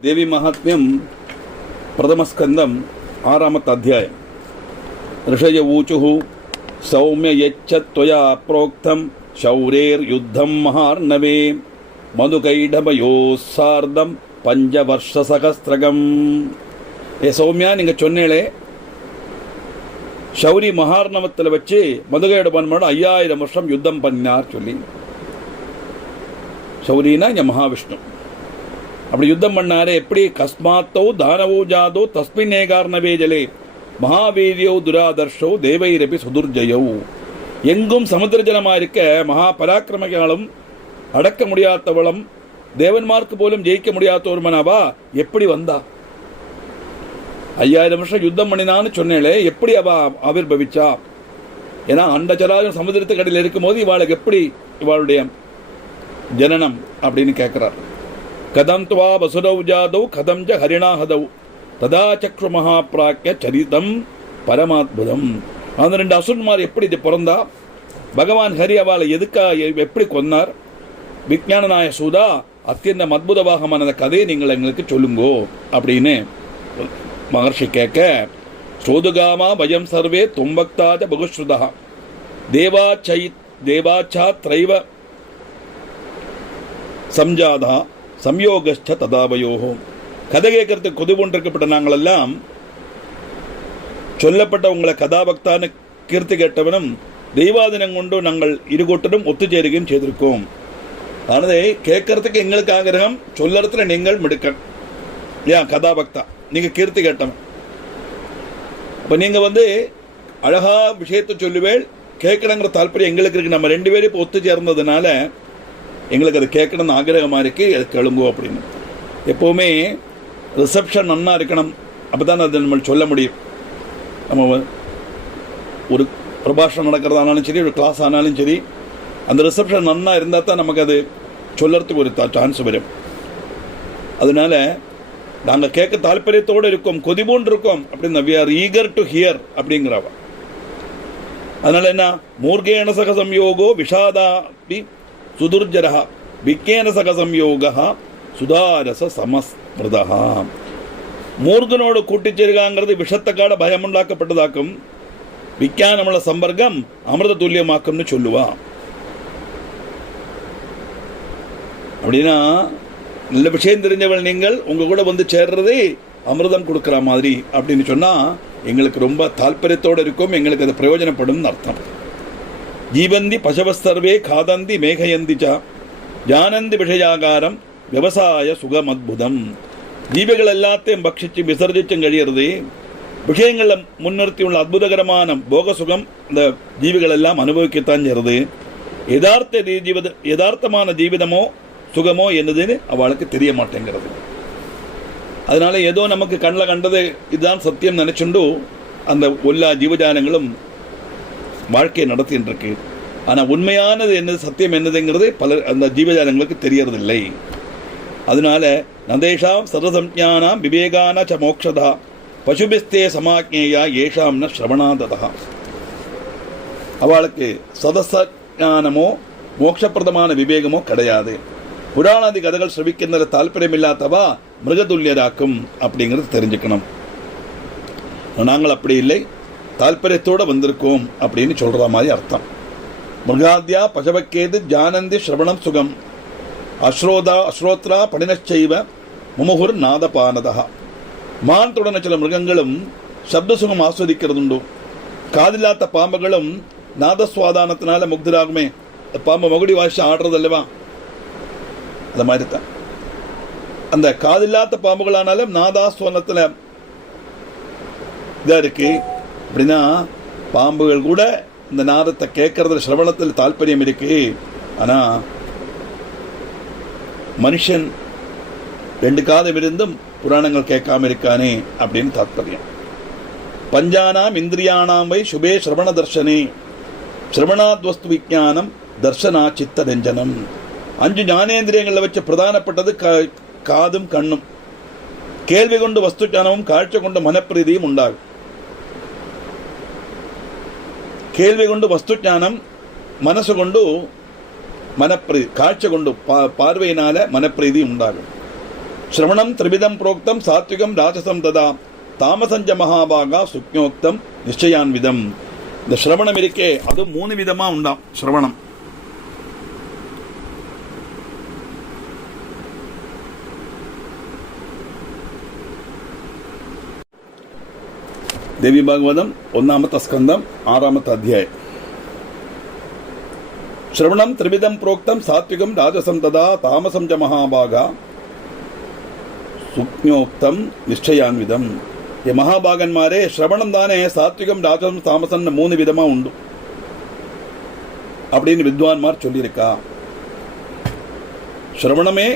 देवी महात्म्यं प्रथमस्कंदं आरामत अध्यायं ऋषय ऊचुः सौम्य यच्च त्वया प्रोक्तं शौरेर्युद्धं महार्णवे मधुकैडभयोः सार्धं पंचवर्षसहस्रगम् ए सौम्या நீங்க சொன்னேளே ஷௌரி மகார்ணவத்தில் வச்சு மதுகைடபன்மோட 5000 வருஷம் யுத்தம் பண்ணினார் சொல்லி. ஷௌரினா இங்க மகாவிஷ்ணு அப்படி யுத்தம் பண்ணாரு. எப்படி? கஸ்மாத்தோ தானவோ ஜாதோ தஸ்மின் ஏகார்ணவே ஜலே மகாவீரியோ துராதர்ஷோ தேவைரபி சுதுர்ஜயோ. எங்கும் சமுத்திர ஜலமா இருக்க மகா பராக்கிரமகாலும் அடக்க முடியாதவளும் தேவன்மார்க்கு போலும் ஜெயிக்க முடியாதவருமனவா எப்படி வந்தா? 5000 வருஷம் யுத்தம் பண்ணினான்னு சொன்னேளே, எப்படி அவ ஆவிர்பவிச்சா? ஏன்னா அண்டச்சராஜம் சமுதிரத்துக்கு அடியில் இருக்கும்போது இவாளுக்கு எப்படி இவாளுடைய ஜனனம் அப்படின்னு கேட்கிறார். கதம் துவா வசுதௌ ஜாதௌ கதம் ஜ ஹரிணாஹதௌ ததா சக்ரு மகாப்ராக்கிய சரிதம் பரமாத்புதம். அந்த 2 அசுரன்மார் எப்படி இது பிறந்தா? பகவான் ஹரி அவளை எதுக்கா எப்படி கொன்னார்? விஞ்ஞானநாய சூதா அத்தியந்தம் அற்புதமாக அந்த கதையை நீங்கள் எங்களுக்கு சொல்லுங்கோ அப்படின்னு மகர்ஷி கேட்க, சோதுகாமா பயம் சர்வே தும்பக்தாஜ பகுஸ்ருதா தேவாச்சா திரைவ சம்ஜாதா சம்யோகஸ்ட ததாவயோகோ. கதை கேட்கறதுக்கு கொது கொண்டிருக்கப்பட்ட நாங்களெல்லாம் சொல்லப்பட்ட உங்களை கதாபக்தான கீர்த்தி கேட்டவனும் தெய்வாதினம் கொண்டு நாங்கள் இருகூட்டரும் ஒத்துச்சேருகையும் செய்திருக்கோம். ஆனதை கேட்கறதுக்கு எங்களுக்கு ஆகிரகம், சொல்லறதுல நீங்கள் மிடுக்கன் இல்லையா? கதாபக்தா நீங்க கீர்த்தி கேட்டவன். அப்ப நீங்க அழகா விஷயத்தை சொல்லுவேள், கேட்கணுங்கிற தாற்பயம் எங்களுக்கு இருக்கு. நம்ம 2 பேரும் இப்போ ஒத்து சேர்ந்ததுனால எங்களுக்கு அது கேட்கணும்னு ஆகிரகமாக இருக்கு, அது கிளம்பு அப்படின்னு. எப்போவுமே ரிசப்ஷன் நன்னா இருக்கணும், அப்போ தான் அதை நம்ம சொல்ல முடியும். நம்ம ஒரு பிரபாஷணம் நடக்கிறதானாலும் சரி, ஒரு கிளாஸ் ஆனாலும் சரி, அந்த ரிசப்ஷன் நன்னா இருந்தால் தான் நமக்கு அது சொல்லறதுக்கு ஒரு சான்ஸ் வரும். அதனால நாங்கள் கேட்க தாற்பயத்தோடு இருக்கோம், கொதிபோன்று இருக்கோம் அப்படின்னு. We are eager to hear அப்படிங்கிறவ. அதனால என்ன? மூர்கேண சக சம்யோகோ விஷாதாபி சுதுர்ஜரஹ விக்கேன சக சம்யோகா சுதாரச சமஸ்மிருதா. மூர்கனோடு கூட்டிச்சேருகாங்கிறது விஷத்தக்காட பயமுண்டாக்கப்பட்டதாக்கும், விஞ்ஞானமுள்ள சம்பர்க்கம் அமிர்த துல்லியமாக்கும்னு சொல்லுவா. அப்படின்னா நல்ல விஷயம் தெரிஞ்சவள் நீங்கள் உங்க கூட சேர்றதே அமிர்தம் கொடுக்குற மாதிரி அப்படின்னு சொன்னா எங்களுக்கு ரொம்ப தாற்பயத்தோடு இருக்கும், எங்களுக்கு அது பிரயோஜனப்படும் அர்த்தம். ஜீவந்தி பசவஸ்தர்வே காதந்தி மேகயந்திச்சா ஜானந்தி விஷயாகாரம் விவசாய சுகமத்புதம். ஜீவிகள் எல்லாத்தையும் பட்சிச்சு விசர்ஜிச்சும் கழியறது, விஷயங்களை முன்னிறுத்தியுள்ள அற்புதகரமான போக சுகம் இந்த ஜீவிகள் எல்லாம் அனுபவிக்கத்தான் செய்யறது. யதார்த்தமான ஜீவிதமோ சுகமோ என்னதுன்னு அவளுக்கு தெரிய மாட்டேங்கிறது. அதனால ஏதோ நமக்கு கண்ணில் கண்டது இதுதான் சத்தியம் நினைச்சுண்டு அந்த எல்லா ஜீவஜாலங்களும் வாழ்க்கையை நடத்தின்னு இருக்கு. ஆனால் உண்மையானது என்னது, சத்தியம் என்னதுங்கிறது அந்த ஜீவஜாலங்களுக்கு தெரியறதில்லை. அதனால நதேஷாம் சதசம்ஞானாம் விவேகான ச மோக்ஷதா பசுபிஸ்தே சமாக்ஞேயா ஏஷாம் ந ஸ்ரவணாததா. அவளுக்கு சதசஞானமோ மோட்சப்பிரதமான விவேகமோ கிடையாது. புராணாதி கதைகள் ஸ்ரவிக்கின்ற தாற்பயம் இல்லாதவா மிருகதுல்யராக்கும் அப்படிங்கிறது தெரிஞ்சுக்கணும். நாங்கள் அப்படி இல்லை, தாற்பயத்தோடு வந்திருக்கோம் அப்படின்னு சொல்ற மாதிரி அர்த்தம். மிருகாத்யா பசவக்கேது ஜானந்தி ஸ்ரவணம் சுகம் அஸ்ரோத்ரா படினச்சைவ முமுகுர் நாதபானதா. மான் தொடர்ன சில மிருகங்களும் சப்த சுகம் ஆஸ்வதிக்கிறதுண்டு. காதில்லாத பாம்புகளும் நாதஸ்வாதானத்தினால முக்தராகுமே. பாம்பு மகுடி வாசி ஆடுறது அல்லவா, அந்த மாதிரி தான் அந்த காதில்லாத பாம்புகளானாலும் நாதாஸ்வனத்தில் இதா இருக்கு. அப்படின்னா பாம்புகள் கூட இந்த நாதத்தை கேட்கறதுல சிரவணத்தில் தாற்பயம் இருக்கு. ஆனா மனுஷன் 2 காதம் இருந்தும் புராணங்கள் கேட்காம இருக்கானே அப்படின்னு தாற்பயம். பஞ்சானாம் இந்திரியானாம் வை சுபே சிரவண தர்ஷனே சிரவணாத் வஸ்து விஜானம் தர்ஷனா சித்த ரஞ்சனம். 5 ஞானேந்திரியங்களை வச்சு பிரதானப்பட்டது காதும் கண்ணும். கேள்வி கொண்டு வஸ்து ஞானமும் காட்சி கொண்டு மனப்பிரீதியும் உண்டாகும். கேள்வி கொண்டு வஸ்து ஞானம், மனசு கொண்டு மனப்பிரீதி, காட்சி கொண்டு பார்வையினால மனப்பிரீதி உண்டாகும். ஸ்ரவணம் திரிவிதம் புரோக்தம் சாத்விகம் ராஜசம் ததா தாமசஞ்ச மகாபாகா சுக்ஞோக்தம் நிச்சயான்விதம். இந்த ஸ்ரவணம் இருக்கே அது 3 விதமா உண்டாம். ஸ்ரவணம் ദേവി ഭാഗവതം 1-ാമത്തെ സ്കന്ധം 6-ാമത്തെ അധ്യായം. ശ്രവണം ത്രിവിധം പ്രോക്തം സാത്വികം രാജസം തഥാ താമസം ച മഹാഭാഗ സുജ്ഞോക്തം നിശ്ചയാൻവിധം. ഈ മഹാഭാഗന്മാരെ ശ്രവണം தானே சாத்விகம் ராஜசம் தாமசம்னு 3 விதமா உண்டு அப்படின்னு வித்வான்மார் சொல்லியிருக்கா. ஸ்ரவணமே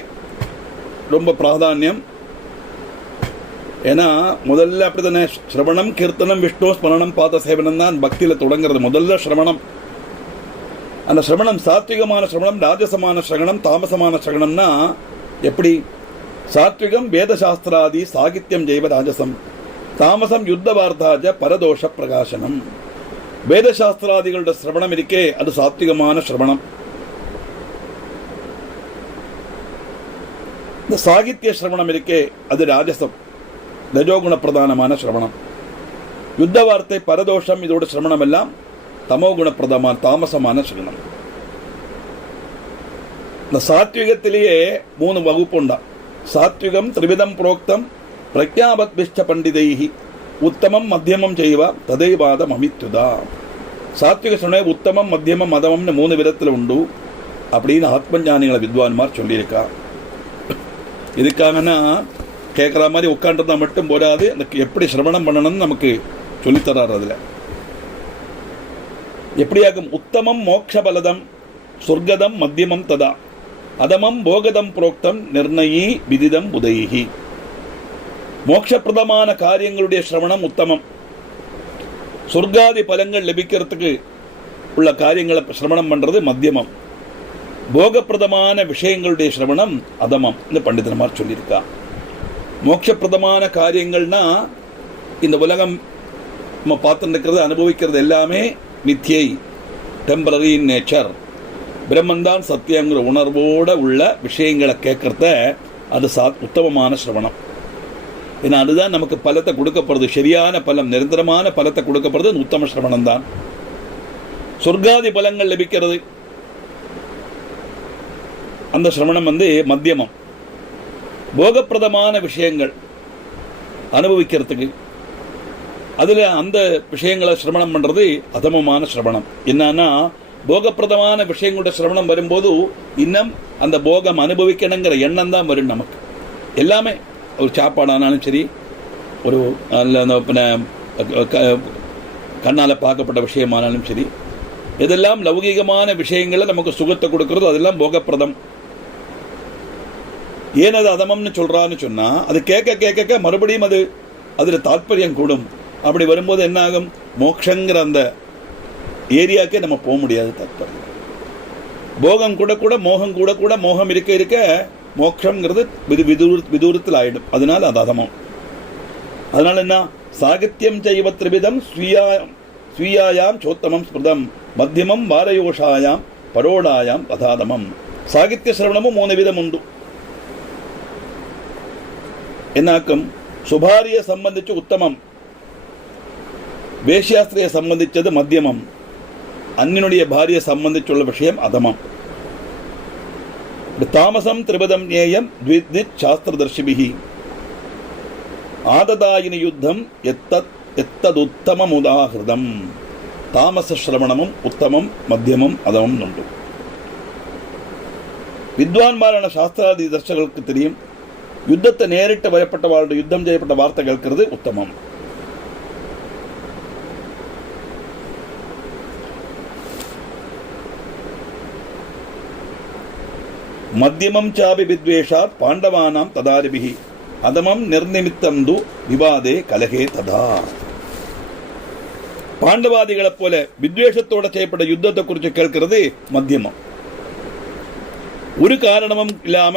ரொம்ப பிராதானியம். ஏன்னா முதல்ல அப்படி தானே ஸ்ரவணம் கீர்த்தனம் விஷ்ணு ஸ்மரணம் பாத சேவனம் தான் பக்தியில் தொடங்குறது. முதல்ல ஸ்ரவணம். அந்த ஸ்ரவணம் சாத்விகமான ஸ்ரவணம், ராஜசமான ஸ்ரவணம், தாமசமான ஸ்ரவணம்னா எப்படி? சாத்விகம் வேதசாஸ்திராதி சாகித்யம் ஜெய்வ ராஜசம், தாமசம் யுத்த வார்த்தாஜ பரதோஷ பிரகாசனம். வேதசாஸ்திராதிகளுடைய ஸ்ரவணம் இருக்கே அது சாத்விகமான ஸ்ரவணம். இந்த சாகித்ய ஸ்ரவணம் இருக்கே அது ராஜசம், ரஜோகுண பிரதானமான சிரவணம். யுத்த வார்த்தை பரதோஷம் இதோட சிரவணம் எல்லாம் தமோகுண பிரதான தாமசமான சிரவணம். இந்த சாத்விகத்திலேயே 3 வகுப்பு உண்டா. சாத்விகம் திரிவிதம் புரோக்தம் பிரக்ஞாபத்பிஷ்ட பண்டிதைஹி உத்தமம் மத்தியமம் செய்வா ததைவாதம் அமித்துதா. சாத்விக சொன்ன உத்தமம் மத்தியமம் மதமம்னு 3 விதத்தில் உண்டு அப்படின்னு ஆத்மஞானிகளை வித்வான்மார் சொல்லியிருக்கா. இதுக்காகனா கேட்குற மாதிரி உட்காந்துருந்தா மட்டும் போதாது, அதுக்கு எப்படி சிரவணம் பண்ணணும்னு நமக்கு சொல்லித்தரார். அதில் எப்படியாகும்? உத்தமம் மோக்ஷபலதம் சொர்க்கதம் மத்தியமம் ததா அதமம் போகதம் புரோக்தம் நிர்ணயி விதிதம் உதயி. மோட்சப்பிரதமான காரியங்களுடைய சிரவணம் உத்தமம். சொர்க்காதி பலங்கள் லபிக்கிறதுக்கு உள்ள காரியங்களை சிரவணம் பண்ணுறது மத்தியமம். போகப்பிரதமான விஷயங்களுடைய சிரவணம் அதமம். இந்த பண்டிதன்மார் சொல்லியிருக்கா. மோட்சப்பிரதமான காரியங்கள்னா இந்த உலகம் நம்ம பார்த்துட்டு இருக்கிறது அனுபவிக்கிறது எல்லாமே மித்தியை, டெம்பரரி இன் நேச்சர். பிரம்மந்தான் சத்தியங்கிற உணர்வோடு உள்ள விஷயங்களை கேட்கறத அது உத்தமமான சிரவணம். ஏன்னா அதுதான் நமக்கு பலத்தை கொடுக்கப்படுறது, சரியான பலம், நிரந்தரமான பலத்தை கொடுக்கப்படுறது உத்தம சிரவணம் தான். சொர்க்காதி பலங்கள் லபிக்கிறது அந்த சிரவணம் மத்தியமம். போகப்பிரதமான விஷயங்கள் அனுபவிக்கிறதுக்கு அதில் அந்த விஷயங்களை சிரவணம் பண்ணுறது அதமமான சிரவணம். என்னன்னா போகப்பிரதமான விஷயங்களோட சிரவணம் வரும்போது இன்னும் அந்த போகம் அனுபவிக்கணுங்கிற எண்ணம் தான் வரும் நமக்கு. எல்லாமே ஒரு சாப்பாடானாலும் சரி, ஒரு கண்ணால் பார்க்கப்பட்ட விஷயமானாலும் சரி, எதெல்லாம் லௌகிகமான விஷயங்களை நமக்கு சுகத்தை கொடுக்கறது அதெல்லாம் போகப்பிரதம். ஏன் அது அதமம்னு சொல்றான்னு சொன்னா அது கேட்க கேட்க மறுபடியும் அதில் தாற்பயம் கூடும். அப்படி வரும்போது என்ன ஆகும்? மோட்சங்கிற அந்த ஏரியாக்கே நம்ம போக முடியாது. தாற்பயம் போகம் கூட மோகம் கூட மோகம் இருக்க மோட்சங்கிறது விதூரத்தில் ஆயிடும். அதனால அது அதமம். அதனால என்ன? சாகித்யம் செய்வ திரிவிதம் ஸ்வீயாயாம் சோத்தமம் ஸ்மிருதம் மத்தியமம் வாரயோஷாயாம் பரோடாயாம் பதாதமம். சாகித்ய சிரவணமும் 3 விதம் உண்டு. എന്നാക്കും? സുഭാരിയെ സംബന്ധിച്ച് ഉത്തമം, വേശ്യാസ്ത്രീയെ സംബന്ധിച്ചത് മധ്യമം, അന്യനുடைய ഭാര്യയെ സംബന്ധിച്ചുള്ള വിഷയം അധമം. താമസം ത്രിപദം ജ്ഞേയം ദ്വിദ്വിത് ശാസ്ത്രദർശിഭിः ആദതായിനി യുദ്ധം എത്തതുത്തമമുദാഹൃതം. താമസശ്രവണമും ഉത്തമം മധ്യമം അധമം ഉണ്ട്. വിദ്വാൻമാരാണ് ശാസ്ത്രാദി ദർശകർക്ക് தெரியும். யுத்தத்தை நேரிட்டு வரப்பட்டவாளுடைய யுத்தம் செய்யப்பட்ட வார்த்தை கேட்கிறது உத்தமம். மத்தியமம் சாபி வித்வேஷாத் பாண்டவானாம் ததாரிபிஹி அதமம் நிர்நிமித்தம் து விவாதே கலகே ததா. பாண்டவாதிகளைப் போல வித்வேஷத்தோட செய்யப்பட்ட யுத்தத்தை குறித்து கேட்கிறது மத்தியமம். ஒரு காரணமும் இல்லாம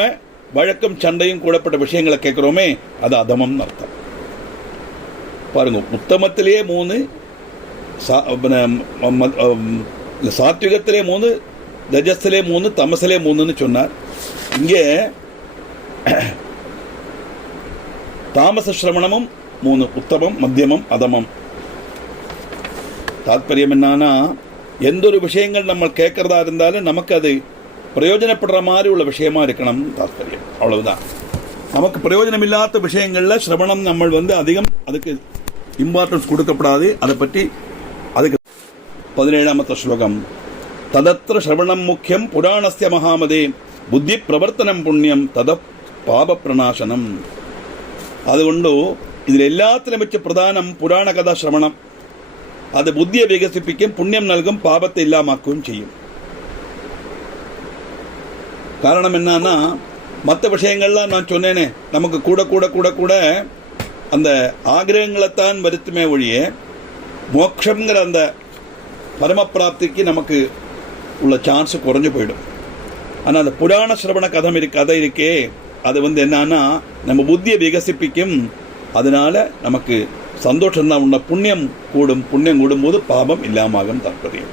வழக்கம் சண்டையும் கூடப்பட்ட விஷயங்களை கேட்கிறோமே அது அதமம் அர்த்தம். பாருங்க, உத்தமத்திலே 3, சாத்விகத்திலே 3, ரஜஸிலே 3, தமசிலே 3ன்னு சொன்னார். இங்கே தாமச சிரவணமும் 3, உத்தமம், மத்தியமம், அதமம். தாத்பரியம் என்னன்னா, எந்த ஒரு விஷயங்கள் நம்ம கேட்கறதா இருந்தாலும் நமக்கு அது பிரயோஜனப்படுற மாதிரி உள்ள விஷயமா இருக்கணும் தாத்பரியம். அவ்வளவுதான். நமக்கு பிரயோஜனம் இல்லாத விஷயங்கள்ல சிரவணம் நம்ம அதிகம் அதுக்கு இம்பார்ட்டன்ஸ் கொடுக்கப்படாது. அதை பற்றி அதுக்கு 17வது ஸ்லோகம். ததத்திர சிரவணம் முக்கியம் புராணஸ்ய மகாமதே புத்தி பிரவர்த்தனம் புண்ணியம் தத பாப பிரணாசனம். അതുകൊണ്ട് ഇതിലെല്ലാത്തിനും വെച്ച് പ്രധാനം പുരാണ കഥ ശ്രവണം. അത് ബുദ്ധിയെ വികസിപ്പിക്കും, പുണ്യം നൽകും, പാപത്തെ ഇല്ലാമാക്കുകയും ചെയ്യും. காரணம் என்னன்னா, மற்ற விஷயங்கள்லாம் நான் சொன்னேனே, நமக்கு கூட கூட கூட கூட அந்த ஆகிரகங்களைத்தான் வருத்துமே ஒழிய மோட்சங்கிற அந்த பரமப்பிராப்திக்கு நமக்கு உள்ள சான்ஸ் குறைஞ்சு போயிடும். ஆனால் அந்த புராண சிரவண கதை இருக்கே, அது என்னன்னா நம்ம புத்தியை விகசிப்பிக்கும். அதனால நமக்கு சந்தோஷம் தான் உள்ள, புண்ணியம் கூடும்போது பாபம் இல்லாமலும் தாற்பயம்.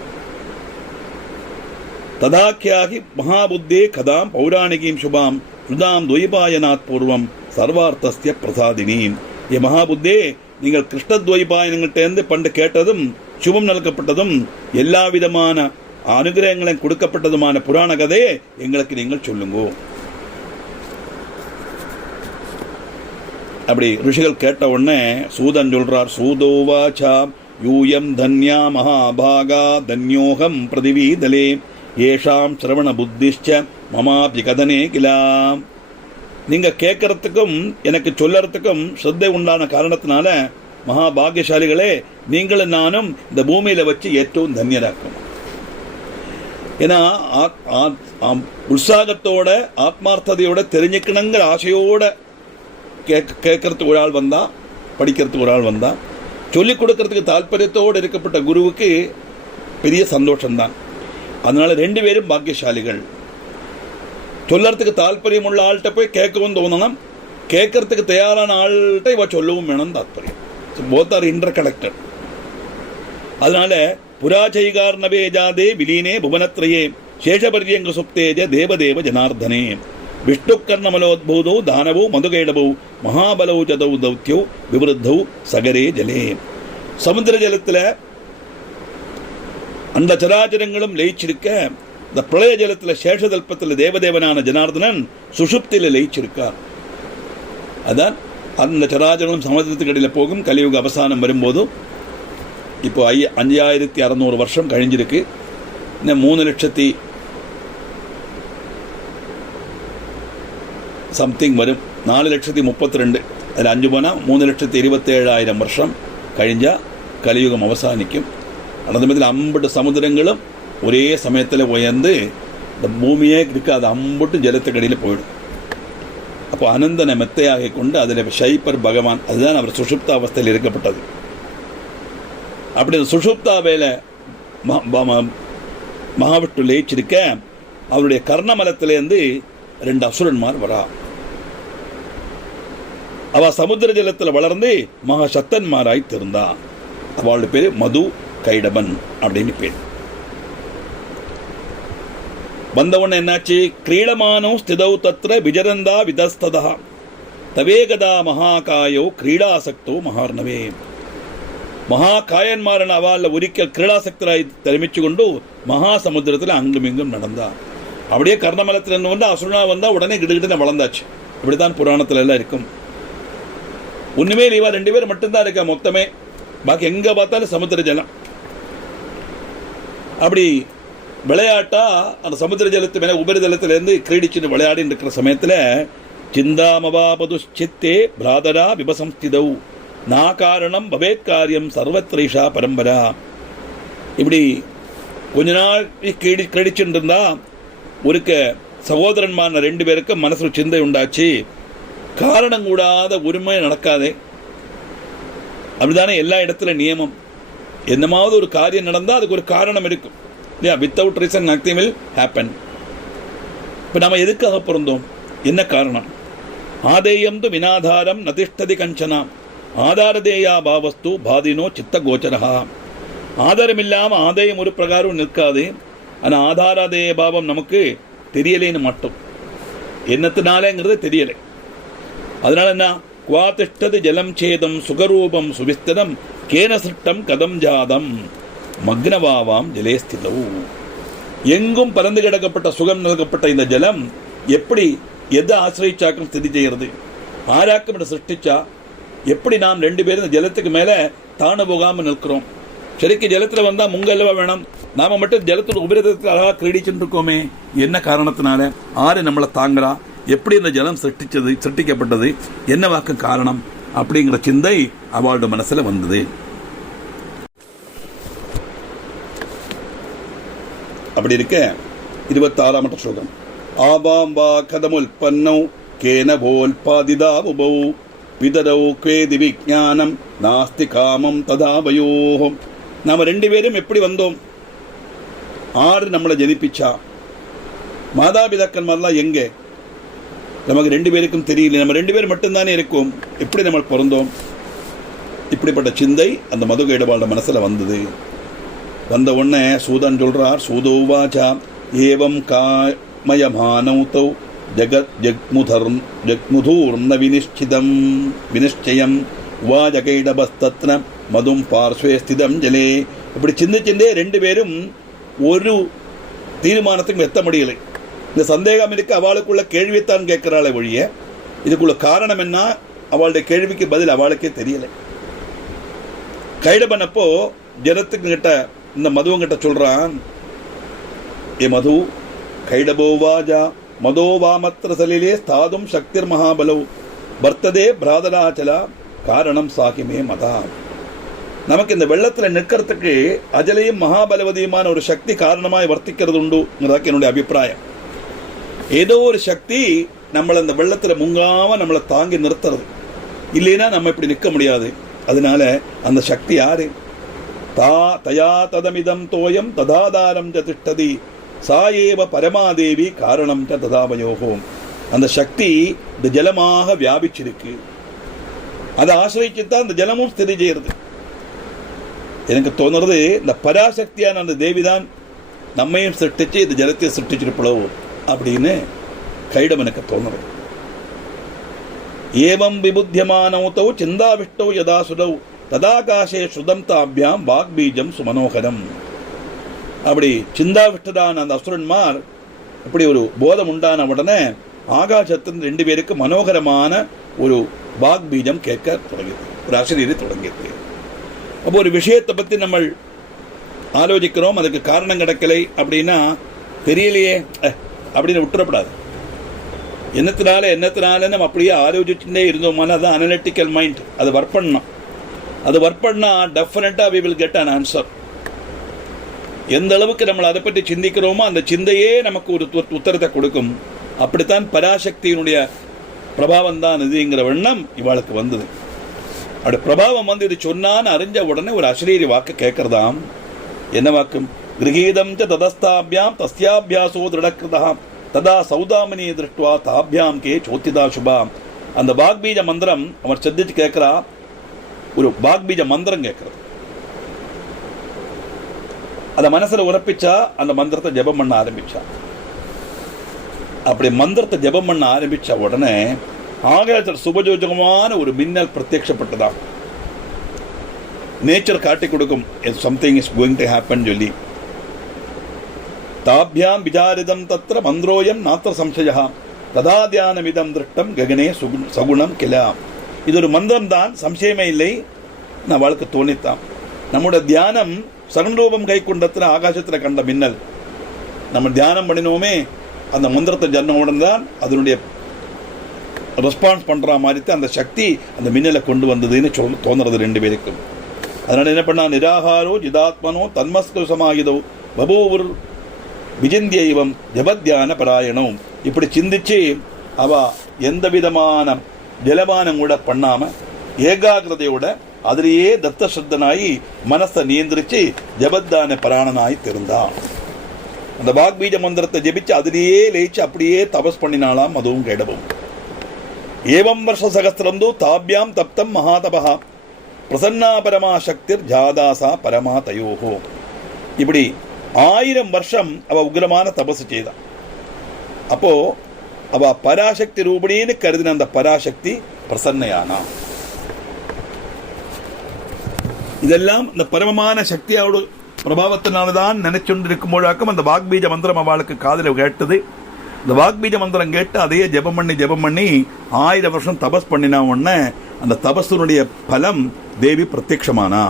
ததாக்கியாகி மகாபுத்தே கதாம் பௌராணிகீம் சுபாம் சுதாம் துவைபாயனாத் பூர்வம் சர்வார்த்தஸ்ய பிரசாதினீம். ஏ மகாபுத்தே, நீங்கள் கிருஷ்ணத்வைபாயனங்கள்டேருந்து பண்டு கேட்டதும் சுபம் நல்கப்பட்டதும் எல்லா விதமான அனுகிரகங்களையும் கொடுக்கப்பட்டதுமான புராண கதையை எங்களுக்கு நீங்கள் சொல்லுங்கோ. அப்படி ரிஷிகள் கேட்ட உடனே சூதன் சொல்றார், சூதோவாச்சா யூயம் தன்யா மகாபாகா தன்யோகம் பிரதிவீதலே ஏஷாம் சிரவண புத்திஷ்ச மமாபி கதனே கிலாம். நீங்க கேட்கறதுக்கும் எனக்கு சொல்லறதுக்கும் ஸ்ரத்தை உண்டான காரணத்தினால மகாபாகியசாலிகளே, நீங்களும் நானும் இந்த பூமியில வச்சு ஏற்றவும் தன்யராக்கும். ஏன்னா உற்சாகத்தோட ஆத்மார்த்ததையோட தெரிஞ்சுக்கணுங்கிற ஆசையோட கேட்கறதுக்கு ஒரு ஆள் வந்தா, படிக்கிறதுக்கு ஒரு ஆள் வந்தா, சொல்லிக் கொடுக்கறதுக்கு தாற்பயத்தோடு இருக்கப்பட்ட குருவுக்கு பெரிய சந்தோஷம்தான். அதனால 2 பேரும் பாக்கியசாலிகள். சொல்லறதுக்கு தாற்பயம் உள்ள ஆள்கிட்ட போய் கேட்கவும் தோணணும், கேட்கறதுக்கு தயாரான ஆள்கிட்ட இவ சொல்லவும் வேணும் தாற்பயம். Both are inter connected. அதனால புராச்சைகார் நவே ஜாதே விலீனே புவனத்ரயே சேஷபர்யங்க சுப்தேஜ தேவதேவ ஜனார்தனே விஷ்ணு கர்ணமலோத்பூதோ தானவோ மதுகைடவோ மகாபலோ ஜதௌ தௌத்யோ விவருத்தௌ சகரே ஜலே. சமுத்திர ஜலத்தில் அந்த சராச்சரங்களும் லயிச்சிருக்க, இந்த பிரளய ஜலத்தில் சேஷதல்பத்தில் தேவதேவனான ஜனார்தனன் சுஷுப்தியில் லயிச்சிருக்கார். அதான் அந்த சராச்சரங்களும் சமுதிரத்துக்கு இடையில போகும். கலியுக அவசானம் வரும்போது இப்போ 5600 வருஷம் கழிஞ்சிருக்கு. இன்னும் 3 லட்சத்தி சம்திங் வரும். 4,32,000. அதில் 5 போனால் 3,27,000 வருஷம் கழிஞ்சா கலியுகம் அவசானிக்கும். அந்த சமயத்தில் 50 சமுதிரங்களும் ஒரே சமயத்தில் உயர்ந்து இந்த பூமியே இருக்காது, 50 ஜலத்துக்கடியில் போயிடும். அப்போ அனந்தனை மெத்தையாக கொண்டு அதில் ஷைப்பர் பகவான், அதுதான் அவர் சுஷுப்தா அவஸ்தையில் இருக்கப்பட்டது. அப்படி அந்த சுஷுப்தாவேல மகாவிஷ்ணு லயிச்சிருக்க, அவருடைய கர்ணமலத்திலேருந்து 2 அசுரன்மார் வரா. அவ சமுத்திர ஜலத்தில் வளர்ந்து மகா சத்தன்மாராய் திருந்தா. அவளுடைய பேரு மது கைடபன் அப்படின்னு பேர். வந்தவன என்னாச்சு, கிரீடமானோ ஸ்திதௌ தத்ர விஜரந்தா விதஸ்ததா தவேகதா மகாகாயோ கிரீடாசக்தோ மகார்ணவே. மகாகாயன்மாரன் அவள் ஒரிக்கல் கிரீடாசக்தராய் தெரிமிச்சு கொண்டு மகாசமுத்திரத்தில் அங்கும் இங்கும் நடந்தா. அப்படியே கர்ணமலத்தில் இருந்து வந்து அசுரனா வந்தா உடனே கிடுகிட்டு வளர்ந்தாச்சு. இப்படித்தான் புராணத்துல எல்லாம் இருக்கும். ஒண்ணுமே இவா 2 பேர் மட்டும்தான் இருக்கா மொத்தமே, பாக்கி எங்க பார்த்தாலும் சமுத்திர ஜலம். அப்படி விளையாட்டா அந்த சமுத்திர ஜலத்து மேல உபரிதலத்திலிருந்து கிரீடிச்சுன்னு விளையாடி இருக்கிற சமயத்துல சிந்தாமவாபதுச்சித்தே பிராதரா விபசம்ஸ்திதௌ நா காரணம் பவேத் காரியம் சர்வத்ரீஷா பரம்பரா. இப்படி கொஞ்ச நாள் கிரீடிச்சுட்டு இருந்தா ஒருக்க சகோதரன்மான 2 பேருக்கு மனசுல சிந்தை உண்டாச்சு, காரணம் கூடாத உரிமை நடக்காதே. அப்படித்தானே எல்லா இடத்துல நியமம். என்னமாவது ஒரு காரியம் நடந்தால் அதுக்கு ஒரு காரணம் இருக்கும் இல்லையா? Without reason nothing will happen. இப்போ நம்ம எதுக்காக பிறந்தோம், என்ன காரணம்? ஆதேயம் து வினாதாரம் நதிஷ்டதி கஞ்சனா ஆதாரதேயா பாவஸ்து பாதினோ சித்த கோச்சரா. ஆதாரம் இல்லாமல் ஆதேயம் ஒரு பிரகாரம் நிற்காது. ஆனால் ஆதாராதேய பாவம் நமக்கு தெரியலேன்னு மட்டும், என்னத்தினாலேங்கிறது தெரியலை. அதனால என்ன, குவாதிஷ்டது ஜலம் சேதம் சுகரூபம் சுவிஸ்தனம் கேன சிருஷ்டம் கதம் ஜாதம் மக்னவாவாம் ஜலே ஸ்திதௌ. எங்கும் பறந்து கிடக்கப்பட்ட சுகம் നൽകപ്പെട്ട இந்த ஜலம் எப்படி எதை ஆசிரிச்சாக்கும் ஸ்திதி செய்யறது? ஆராக்கம் இதை சிருஷ்டிச்சா எப்படி நாம் ரெண்டு பேரும் இந்த ஜலத்துக்கு மேல தாண போகாம நிற்கிறோம்? சரிக்கு ஜலத்துல வந்தா முங்கல்லவா வேணும், நாம மட்டும் ஜலத்தோட உபரிதத்தில் அழகா கிரீடிச்சுட்டு இருக்கோமே, என்ன காரணத்தினால? ஆறு நம்மளை தாங்குறா? எப்படி இந்த ஜலம் சிருஷ்டிக்கப்பட்டது? என்ன வாக்கு காரணம்? அப்படிங்கிற சிந்தை அவளோட மனசுல வந்தது. அப்படி இருக்க 26ஆம் ஸ்லோகம். ஆபாம் வா கதமுல்பன்னௌ கேன போல்பாதிதா உபௌ பிதரௌ கேதி விஜானம் நாஸ்தி காமம் ததா வயோஹம். நாம ரெண்டு பேரும் எப்படி வந்தோம்? ஆறு நம்மளை ஜனிப்பிச்சா? மாதாபிதாக்கன்மார்லாம் எங்கே? நமக்கு ரெண்டு பேருக்கும் தெரியல. நம்ம ரெண்டு பேரும் மட்டும்தானே இருக்கோம். எப்படி நம்ம பிறந்தோம்? இப்படிப்பட்ட சிந்தை அந்த மதுகைடபாளோட மனசுல வந்தது. வந்த உடனே சூதன் சொல்றார், சூதோவாச்சா ஏவம் காமயமானௌதௌ ஜகத் ஜக்முதூர்ன வினிஷ்சயம் வாஜகைடபஸ்தத்ன மதும் பார்ஸ்வே ஸ்திதம் ஜலே. இப்படி சிந்திச்சுட்டே ரெண்டு பேரும் ஒரு தீர்மானத்துக்கும் எத்த முடியலை. இந்த சந்தேகம் இருக்கு. அவளுக்குள்ள கேள்வித்தான் கேட்கிறாளே ஒழிய இதுக்குள்ள காரணம் என்ன, அவளுடைய கேள்விக்கு பதில் அவளுக்கே தெரியலை. கைடபன் அப்போ ஜனத்துக்கு கிட்ட இந்த மதுவங்கிட்ட சொல்றான், ஏ மது கைடபோவாஜா மதோவாமத்திர சலிலே ஸ்தாதும் சக்திர் மகாபலவ் வர்த்ததே பிராதராச்சலா காரணம் சாகிமே மதா. நமக்கு இந்த வெள்ளத்துல நிற்கிறதுக்கு அஜலையும் மகாபலவதியுமான ஒரு சக்தி காரணமாய் வர்த்திக்கிறது உண்டுங்கிறதாக்கு என்னுடைய அபிப்பிராயம். ஏதோ ஒரு சக்தி நம்மளை அந்த வெள்ளத்துல முங்காம நம்மளை தாங்கி நிறுத்துறது. இல்லைன்னா நம்ம இப்படி நிற்க முடியாது. அதனால அந்த சக்தி யாரு? தயா ததமிதம் தோயம் ததாதாரம் ச திஷ்டதி சாயேவ பரமாதேவி காரணம் ச ததாவயோகம். அந்த சக்தி இந்த ஜலமாக வியாபிச்சிருக்கு. அதை ஆசிரிச்சுத்தான் இந்த ஜலமும் ஸ்திதி செய்யறது. எனக்கு தோணுறது இந்த பராசக்தியான அந்த தேவிதான் நம்மையும் சிருஷ்டிச்சு இந்த ஜலத்தை சிருஷ்டிச்சிருப்பளோ அப்படின்னு கைடமனுக்கு தோணுறது. ஏவம் விபுத்தியமானௌதௌ சிந்தாவிஷ்டௌ யதாசுதௌ ததாகாசே சுதம் தாபியாம் வாக்பீஜம் சுமனோகரம். அப்படி சிந்தாவிஷ்டரான அந்த அசுரன்மார் இப்படி ஒரு போதம் உண்டான உடனே ஆகாசத்தின் ரெண்டு பேருக்கு மனோகரமான ஒரு வாக்பீஜம் கேட்க தொடங்கியது, ஒரு அசரீரி தொடங்கியது. அப்போ ஒரு விஷயத்தை பற்றி நம்ம ஆலோசிக்கிறோம், அதுக்கு காரணம் கிடைக்கலை அப்படின்னா தெரியலையே அப்படின்னு விட்டுறப்படாது. என்னத்தினால நம்ம அப்படியே ஆலோசிச்சுட்டே இருந்தோம்னா அது அனலிட்டிக்கல் மைண்ட். அது ஒர்க் பண்ணணும். அது ஒர்க் பண்ணா டெஃபினட்டா we will get an answer. எந்த அளவுக்கு நம்ம அதை பற்றி சிந்திக்கிறோமோ அந்த சிந்தையே நமக்கு ஒரு உத்தரத்தை கொடுக்கும். அப்படித்தான் பராசக்தியினுடைய பிரபாவம் தான் இதுங்கிற எண்ணம் இவாளுக்கு வந்தது. அப்படி பிரபாவம் வந்து இது சொன்னான்னு அறிஞ்ச உடனே ஒரு அசரீரி வாக்கு கேட்கறதாம். என்ன வாக்கும்? கிரகீதம் ச ததஸ்தாபியாம் தஸ்யாபியாசோ திருடக்கிருதாம் ததா சௌதாமனி திருஷ்டுவா தாபியாம் கே சோத்திதா சுபாம். அந்த வாக்பீஜ மந்திரம் அவர் சிந்திச்சு கேட்கிறா. ஒரு வாக்பீஜ மந்திரம் கேட்கறது. அத மனசுல உறப்பிச்சா அந்த மந்திரத்தை ஜபம் பண்ண ஆரம்பிச்சா. அப்படி மந்திரத்தை ஜபம் பண்ண ஆரம்பிச்ச உடனே ஆகாசத்தில் சுபஜோஜகமான ஒரு மின்னல் பிரத்யட்சப்பட்டதாம். நேச்சர் காட்டி கொடுக்கும் something is going to happen சொல்லி. தாபியாம் விசாரிதம் தத்திர மந்திரோயம் நாத்திர சம்சயா ததா தியானமிதம் திருஷ்டம் ககனே சகுணம் கிலாம். இது ஒரு மந்திரம் தான், சம்சயமே இல்லை. நான் வாழ்க்கை தோணித்தான். நம்முடைய தியானம் சகன்ரூபம் கை கொண்டத்துல ஆகாசத்துல கண்ட மின்னல். நம்ம தியானம் பண்ணினோமே அந்த மந்திரத்தை ஜன்மவுடன் தான் அதனுடைய ரெஸ்பான்ஸ் பண்ற மாதிரி அந்த சக்தி அந்த மின்னலை கொண்டு வந்ததுன்னு தோணுறது ரெண்டு பேருக்கும். அதனால என்ன பண்ணா, நிராகாரோ ஜிதாத்மனோ தன்மஸ்து சமாகிதோ பபோவர் விஜந்தியைவம் ஜபத்தியான பராயணம். இப்படி சிந்திச்சு அவ எந்த விதமான ஜலபானம் கூட பண்ணாம ஏகாகிரதையோட அதிலேயே தத்த ஸ்ரத்தனாயி மனசை நியந்திரிச்சு ஜபத்தான பராயணனாய் திருந்தான். அந்த வாக்பீஜ மந்திரத்தை ஜபிச்சு அதிலேயே லயிச்சு அப்படியே தபஸ் பண்ணினாலாம். அதுவும் கைடவும். ஏவம் வருஷ சகஸ்திரந்தோ தாபியாம் தப்தம் மகாதபா பிரசன்னா பரமா சக்திர் ஜாதாசா பரமா தயோகோ. இப்படி 1000 வருஷம் அவ உக்ரமான தபசு செய்தான். அப்போ அவ பராசக்தி ரூபிணின்னு கருதின அந்த பராசக்தி பிரசன்னையானா. இதெல்லாம் இந்த பரமமான சக்தியோட பிரபாவத்தினால்தான் நினைச்சுண்டிருக்கும்போழாக்கும் அந்த வாக்பீஜ மந்திரம் அவளுக்கு காதில் கேட்டது. இந்த வாக்பீஜ மந்திரம் கேட்டு அதையே ஜெபம் பண்ணி 1000 வருஷம் தபஸ் பண்ணினா உடனே அந்த தபஸுடைய பலம் தேவி பிரத்யக்ஷமானா.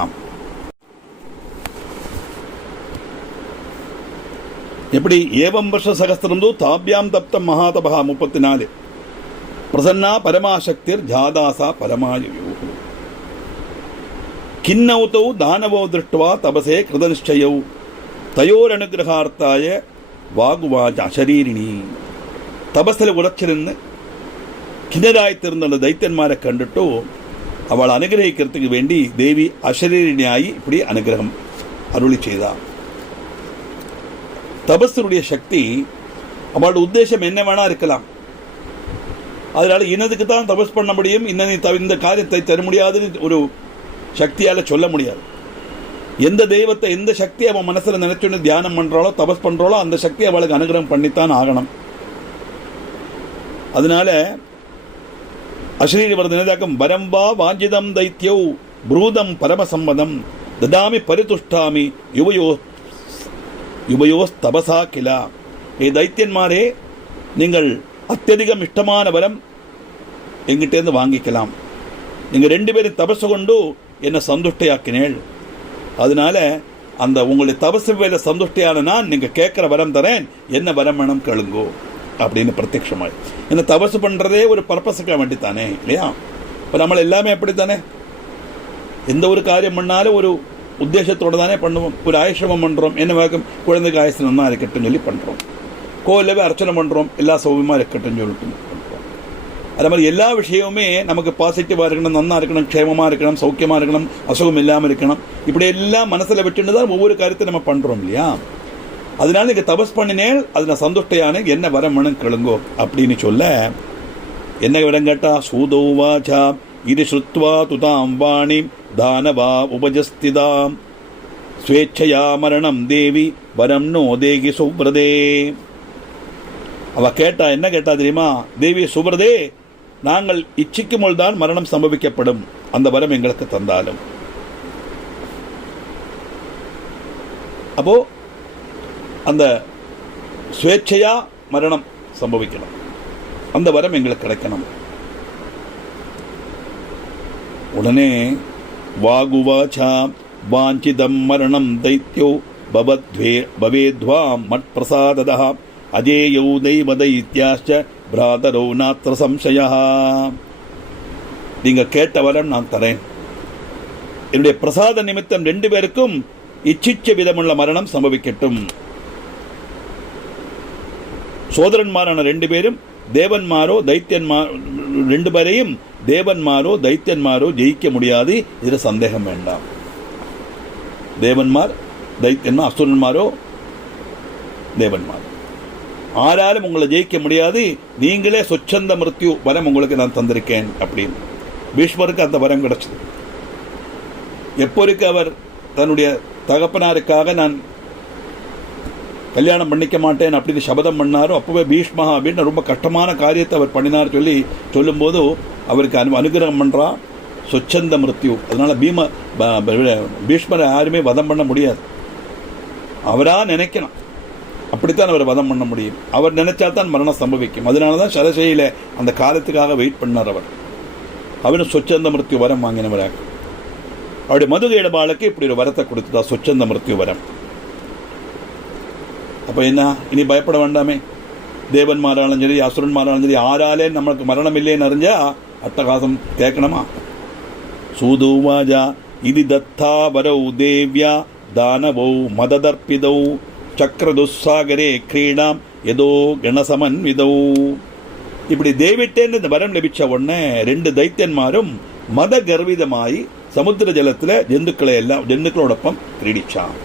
எப்படி ஏவம் வருஷ சகஸ்திரம் தாபியாம் தப்தம் மகாதபா 34 பிரசன்னா பரமாசக்திர் ஜாதாசா பரமாயு கிண்ணௌதௌ தானவோ திருஷ்டுவா தபசே கிருதநிச்சயௌ தயோரனுகிரகார்த்தாய வாகுவாஜ அசரீரிணி. தபஸில் உரைச்சிருந்து கிணறாய்த்திருந்த அந்த தைத்தியன்மாரை கண்டுட்டு அவளை அனுகிரகிக்கிறதுக்கு வேண்டி தேவி அசரீரிணியாகி இப்படி அனுகிரகம் அருளி செய்தார். தபஸுடைய சக்தி அவளோட உத்தேசம் என்ன வேணா இருக்கலாம். அதனால இன்னதுக்கு தான் தபஸ் பண்ண முடியும், இந்த காரியத்தை தர முடியாதுன்னு ஒரு சக்தியால சொல்ல முடியாது. எந்த தெய்வத்தை எந்த சக்தி அவன் மனசுல நினைச்சுன்னு தியானம் பண்றாளோ தபஸ் பண்றாளோ அந்த சக்தி அவளுக்கு அனுகிரகம் பண்ணித்தான் ஆகணும். அதனால அஸ்ரீரி வரதம் வரம்பா வாஞ்சிதம் தைத்யௌ ப்ரூதம் பரமசம்மதம் ததாமி பரிதுஷ்டாமி யுபயோஸ் தபசா கிலா. தைத்தியன்மாரே, நீங்கள் அत्यதிகம் இஷ்டமான வரம் எங்கிட்டேருந்து வாங்கிக்கலாம். நீங்க 2 பேரும் தபசு கொண்டு என்னை சந்துஷ்டையாக்கினேள். அதனால அந்த உங்களுடைய தபசு வேலை சந்துஷ்டையான நான் நீங்க கேட்கிற வரம் தரேன், என்ன வரம் வேணும் கேளுங்கோ அப்படின்னு பிரத்யட்சமாய். என்ன தபசு பண்றதே ஒரு பர்பஸுக்காக வேண்டித்தானே இல்லையா? இப்போ நம்ம எல்லாமே அப்படித்தானே, எந்த ஒரு காரியம் பண்ணாலும் ஒரு உத்தேசத்தோடு தானே பண்ணுவோம். ஒரு ஆயுஷமம் பண்றோம், என்ன வேகம் குழந்தைக்கு ஆயுசு நன்னா இருக்கட்டும் சொல்லி பண்றோம். கோயிலவே அர்ச்சனை பண்றோம், எல்லா சௌகரியமா இருக்கட்டும் சொல்லிட்டு பண்றோம். அதே மாதிரி எல்லா விஷயமுமே நமக்கு பாசிட்டிவா இருக்கணும், நன்னா இருக்கணும், க்ஷேமமா இருக்கணும், சௌக்கியமா இருக்கணும், அசுகம் இல்லாமல் இருக்கணும், இப்படி எல்லாம் மனசுல வச்சுட்டு தான் ஒவ்வொரு காரியத்தை நம்ம பண்றோம் இல்லையா? அதனால நீங்க தபஸ் பண்ணினேன், அதுல சந்துஷ்டையான என்ன வரம் வேணும் கேளுங்கோ அப்படின்னு சொல்ல, என்ன விடம் கேட்டா சூதோவாச்சா இது ஸ்ருத்வா துதாம் வாணி தானவா உபஜஸ்திதாம் ஸ்வேச்சையா மரணம் தேவி வரம் நோ தேகி சுப்ரதே. அவ கேட்டா என்ன கேட்டா தெரியுமா? தேவி சுப்ரதே, நாங்கள் இச்சிக்கும் தான் மரணம் சம்பவிக்கப்படும், அந்த வரம் எங்களுக்கு தந்தாலும். அப்போ அந்த ஸ்வேச்சையா மரணம் சம்பவிக்கணும், அந்த வரம் எங்களுக்கு கிடைக்கணும். உடனே வாகுவாச்சா வாஞ்சிதம் மரணம் தைத்யோ பவேத்வாம் மட் பிரசாததா அஜேயௌ தெய்வ தைத்யாச்ச பிராதரோ நாத்ர சம்சயா. நீங்க கேட்ட வரம் நான் தரேன். என்னுடைய பிரசாத நிமித்தம் 2 பேருக்கும் இச்சிச்ச விதமுள்ள மரணம் சம்பவிக்கட்டும். சோதரன்மாரான 2 பேரும் தேவன்மாரோ தைத்தியன்மாரோ 2 பேரையும் தேவன்மாரோ தைத்தியன்மாரோ ஜெயிக்க முடியாது, இதில் சந்தேகம் வேண்டாம். தேவன்மார் தைத்தியன்மார், அசுரன்மாரோ தேவன்மார், ஆராலும் உங்களை ஜெயிக்க முடியாது. நீங்களே சொச்சந்த மிருத்யு வரம் உங்களுக்கு நான் தந்திருக்கேன் அப்படின்னு பீஷ்மருக்கு அந்த வரம் கிடைச்சது. எப்போருக்கு அவர் தன்னுடைய தகப்பனாருக்காக நான் கல்யாணம் பண்ணிக்க மாட்டேன் அப்படின்னு சபதம் பண்ணாரோ அப்பவே பீஷ்மா அப்படின்னு ரொம்ப கஷ்டமான காரியத்தை அவர் பண்ணினார் சொல்லும்போது அவருக்கு அனுகிரகம் பண்றா சொச்சந்த மிருத்யு. அதனால பீஷ்மரை யாருமே வதம் பண்ண முடியாது, அவரா நினைக்கணும், அப்படித்தான் அவர் வதம் பண்ண முடியும். அவர் நினைச்சால்தான் மரணம் சம்பவிக்கும். அதனாலதான் சரசையில அந்த காலத்துக்காக வெயிட் பண்ணார். அவரும் சொச்சந்த மிருத்யு வரம் வாங்கினவராக. அவருடைய மதுகையிட பாலுக்கு இப்படி ஒரு வரத்தை கொடுத்துட்டா, சொச்சந்த மிருத்யு வரம். அப்ப என்ன, இனி பயப்பட வேண்டாமே. தேவன்மாராலும் சரி அசுரன்மாராலும் சரி ஆறாலே நம்மளுக்கு மரணம் இல்லைன்னு அறிஞ்சா அட்டகாசம் கேட்கணுமா? சூதுவாஜா இது தத்தா வரௌ தேவ்யா தானவௌ மததர்ப்பிதௌ சக்கரதுசாகரே கிரீடாம் ஏதோ கணசமன்விதௌ. இப்படி தேவிட்டேன்னு இந்த வரம் லபிச்ச உடனே 2 தைத்தியன்மாரும் மத கர்விதமாயி சமுத்திர ஜலத்துல ஜந்துக்களோடொப்பம் கிரீடிச்சான்.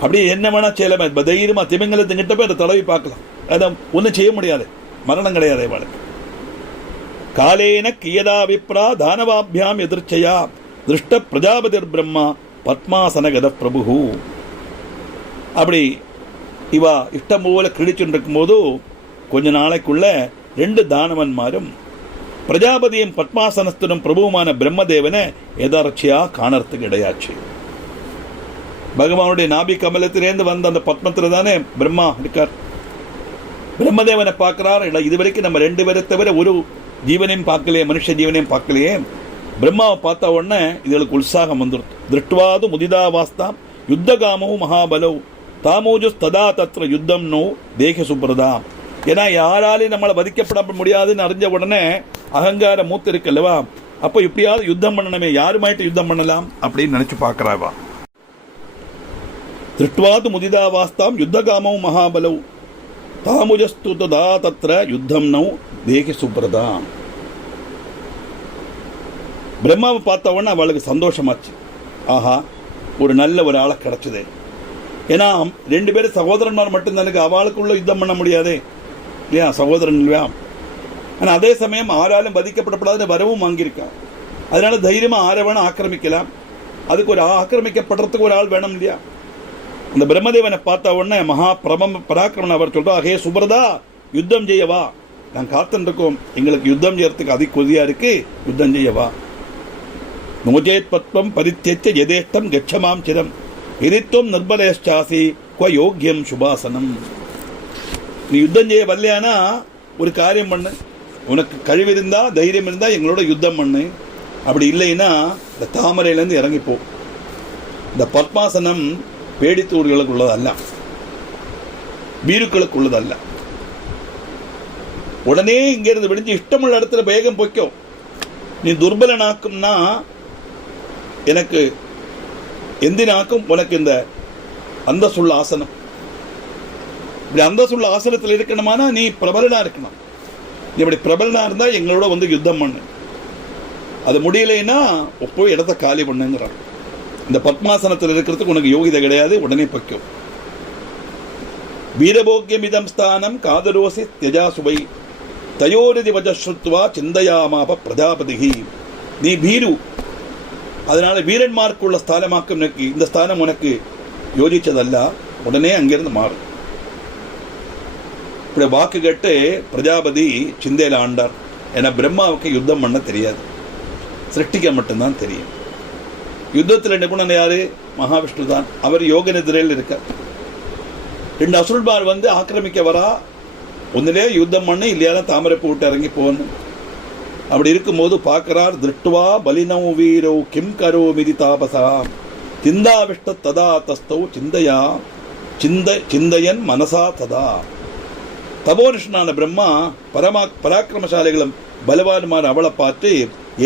அப்படி என்ன வேணா செய்யலாமே, தைரியமா திமிங்கலத்துக்கிட்ட போய் அதை தடவி பார்க்கலாம், அதை ஒன்றும் செய்ய முடியாது, மரணம் கிடையாது இவளுக்கு. காலேன கியதா விப்ரா தானவாபியாம் எதிர்ச்சையா திருஷ்ட பிரஜாபதிர் பிரம்மா பத்மாசனகத பிரபு. அப்படி இவா இஷ்டம் போல கிழிச்சுட்டு இருக்கும்போது கொஞ்ச நாளைக்குள்ள 2 தானவன்மாரும் பிரஜாபதியும் பத்மாசனஸ்தனும் பிரபுவுமான பிரம்மதேவனை எதார்ச்சியா காணறதுக்கு இடையாச்சு. பகவானுடைய நாபி கமலத்திலேருந்து வந்த அந்த பத்மத்துல தானே பிரம்மா இருக்கார். பிரம்மதேவனை பார்க்கிறார். இதுவரைக்கும் நம்ம 2 பேரை தவிர ஒரு ஜீவனையும் பார்க்கலையே, மனுஷ ஜீவனையும் பார்க்கலையே. பிரம்மாவை பார்த்த உடனே இதுகளுக்கு உற்சாகம் வந்துடும். திருஷ்டுவாது முதிதாவாஸ்தாம் யுத்தகாமவும் மகாபலவ் தாமோஜு ததா தத்ர யுத்தம் நோ தேக சுப்ரதாம். ஏன்னா யாராலையும் நம்மளை வதிக்கப்பட முடியாதுன்னு அறிஞ்ச உடனே அகங்கார மூத்து இருக்கு அல்லவா, அப்போ எப்படியாவது யுத்தம் பண்ணணுமே, யாருமாயிட்டு யுத்தம் பண்ணலாம் அப்படின்னு நினைச்சு பார்க்கறாவா. திருஷ்டுவாது முதிதாவாஸ்தாம் யுத்தகாமவும் மகாபலவ் தாமுஜஸ்து ததா தத்ர யுத்தம் நோ தேக சுப்ரதாம். பிரம்மாவை பார்த்த உடனே அவளுக்கு சந்தோஷமாச்சு. ஆஹா, ஒரு நல்ல ஒரு ஆளை கிடைச்சது. ஏன்னா 2 பேரும் சகோதரன்மார் மட்டும்தானுக்கு, அவளுக்குள்ள யுத்தம் பண்ண முடியாதே இல்லையா, சகோதரன் இல்லையா. ஆனால் அதே சமயம் ஆராலும் பாதிக்கப்படப்படாதுன்னு வரவும் வாங்கியிருக்கான். அதனால தைரியமா ஆரை வேணும் ஆக்கிரமிக்கலாம். அதுக்கு ஒரு ஆக்கிரமிக்கப்படுறதுக்கு ஒரு ஆள் வேணும் இல்லையா. அந்த பிரம்மதேவனை பார்த்த உடனே மகா பராக்கிரமன் அவர் சொல்றா, ஹே சுப்ரதா யுத்தம் செய்யவா, நாங்கள் காத்துன்னு இருக்கோம், எங்களுக்கு யுத்தம் செய்யறதுக்கு அதிக கொதியா இருக்கு, யுத்தம் செய்யவா. நோஜேத் பத்வம் பரித்தியச்ச யதேஷ்டம் கச்சமாம் சிரம் எரித்துவம் நிர்பலேஷ்டாசி குவ யோக்கியம் சுபாசனம். நீ யுத்தம் செய்ய வரலையானா ஒரு காரியம் பண்ணு, உனக்கு கழிவு இருந்தா தைரியம் இருந்தா எங்களோட யுத்தம் பண்ணு, அப்படி இல்லைன்னா இந்த தாமரையிலேருந்து இறங்கிப்போ. இந்த பத்மாசனம் பேடித்தூர்களுக்கு உள்ளதல்ல, வீருக்களுக்கு உள்ளதல்ல. உடனே இங்கிருந்து விடிஞ்சு இஷ்டமுள்ள இடத்துல வேகம் போய்க்கோ. நீ துர்பலனாக்கும்னா எனக்கு எந்தினாக்கும் உனக்கு இந்த அந்த சுள்ள ஆசனம். இப்படி அந்த சுள்ள ஆசனத்தில் இருக்கணுமானா நீ பிரபலனா இருக்கணும். நீ இப்படி பிரபலனா இருந்தா எங்களோட வந்து யுத்தம் பண்ணு, அது முடியலைன்னா போய் இடத்த காலி பண்ணுங்கிறான். இந்த பத்மாசனத்தில் இருக்கிறதுக்கு உனக்கு யோகிதை கிடையாது, உடனே பக்கும். வீரபோக்கியம் இதம் ஸ்தானம் காதரோசி தியஜா சுவை தயோரிதி வஜஸ்ருத்வா சிந்தையாமாப பிரஜாபதிகி. நீ பீரு, அதனால வீரன்மார்க்குள்ள ஸ்தானமாக்கும், இந்த ஸ்தானம் உனக்கு யோசிச்சதல்ல, உடனே அங்கிருந்து மாறும். இப்படி வாக்கு கேட்டு பிரஜாபதி சிந்தையில ஆண்டார். ஏன்னா பிரம்மாவுக்கு யுத்தம் பண்ண தெரியாது, சிருஷ்டிக்க மட்டும்தான் தெரியும். யுத்தத்தில் நிபுணன் யாரு? மகாவிஷ்ணு தான். அவர் யோக நிதிரையில் இருக்கார். 2 அசுரன்மார் வந்து ஆக்கிரமிக்க வரா, ஒன்னிலே யுத்தம் பண்ணு, இல்லையா தாமரை போட்டு இறங்கி போகணும். அப்படி இருக்கும்போது பார்க்கிறார். திருஷ்டுவா பலினௌ வீரோ கிம் கரோ மிதி தாபசா சிந்தாவிஷ்ட ததா தஸ்தௌ சிந்தையா சிந்தையன் மனசா ததா. தபோனிஷ்ணான பிரம்மா பராக்கிரமசாலிகளும் பலவானுமான அவளை பார்த்து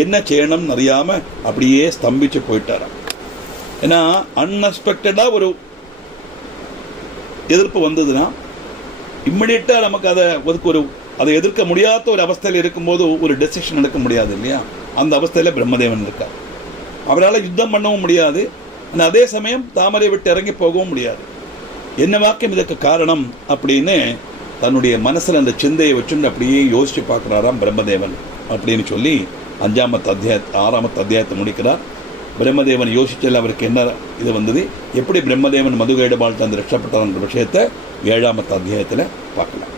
என்ன செய்யணும்னு அறியாம அப்படியே ஸ்தம்பிச்சு போயிட்டாராம். ஏன்னா அன்எக்ஸ்பெக்டடா ஒரு எதிர்ப்பு வந்ததுன்னா இம்மிடியட்டா நமக்கு அதை எதிர்க்க முடியாத ஒரு அவஸ்தையில் இருக்கும்போது ஒரு டெசிஷன் எடுக்க முடியாது இல்லையா. அந்த அவஸ்தையில் பிரம்மதேவன் இருக்கார். அவரால் யுத்தம் பண்ணவும் முடியாது, ஆனால் அதே சமயம் தாமரை விட்டு இறங்கி போகவும் முடியாது. என்ன வாக்கியம் இதற்கு காரணம் அப்படின்னு தன்னுடைய மனசில் அந்த சிந்தையை வச்சுட்டு அப்படியே யோசிச்சு பார்க்குறாராம் பிரம்மதேவன் அப்படின்னு சொல்லி 6ஆமத்து அத்தியாயத்தை முடிக்கிறார். பிரம்மதேவன் யோசிச்சல் அவருக்கு என்ன இது வந்தது, எப்படி பிரம்மதேவன் மதுகைடபால் தந்து ரட்சப்பட்டார் என்ற விஷயத்தை 7ஆமத்து அத்தியாயத்தில் பார்க்கலாம்.